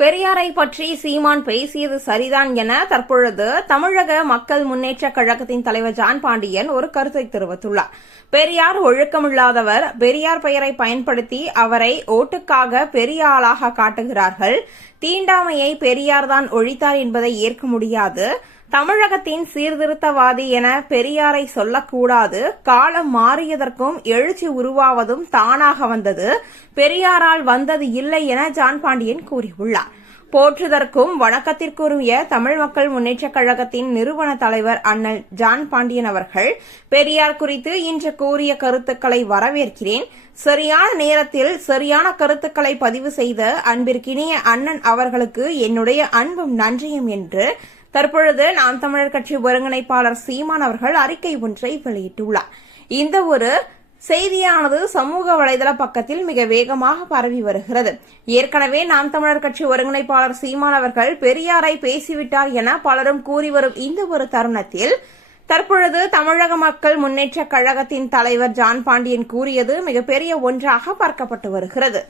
பெரியாரை பற்றி சீமான் பேசியது சரிதான் என தற்பொழுது தமிழக மக்கள் முன்னேற்றக் கழகத்தின் தலைவர் ஜான் பாண்டியன் ஒரு கருத்தை தெரிவித்துள்ளார். பெரியார் ஒழுக்கமில்லாதவர். பெரியார் பெயரை பயன்படுத்தி அவரை ஓட்டுக்காக பெரிய ஆளாக காட்டுகிறார்கள். தீண்டாமையை பெரியார்தான் ஒழித்தார் என்பதை ஏற்க முடியாது. தமிழகத்தின் சீர்திருத்தவாதி என பெரியாரை சொல்லக்கூடாது. காலம் மாறியதற்கும் எழுச்சி உருவாவதும் தானாக வந்தது. பெரியாரால் வந்தது இல்லை என ஜான் பாண்டியன் கூறியுள்ளார். போற்றுதற்கும் வணக்கத்திற்குரிய தமிழ் மக்கள் முன்னேற்றக் கழகத்தின் நிறுவன தலைவர் அண்ணல் ஜான் பாண்டியன் அவர்கள் பெரியார் குறித்து இன்று கூறிய கருத்துக்களை வரவேற்கிறேன். சரியான நேரத்தில் சரியான கருத்துக்களை பதிவு செய்த அன்பிற்கினிய அண்ணன் அவர்களுக்கு என்னுடைய அன்பும் நன்றியும் என்று தற்பொழுது நாம் தமிழர் கட்சி ஒருங்கிணைப்பாளர் சீமான் அவர்கள் அறிக்கை ஒன்றை வெளியிட்டுள்ளார். இந்த ஒரு செய்தியானது சமூக வலைதள பக்கத்தில் மிக வேகமாக பரவி வருகிறது. ஏற்கனவே நாம் தமிழர் கட்சி ஒருங்கிணைப்பாளர் சீமான் அவர்கள் பெரியாரை பேசிவிட்டார் என பலரும் கூறி வரும் இந்த ஒரு தருணத்தில் தற்பொழுது தமிழக மக்கள் முன்னேற்ற கழகத்தின் தலைவர் ஜான் பாண்டியன் கூறியது மிகப்பெரிய ஒன்றாக பார்க்கப்பட்டு வருகிறது.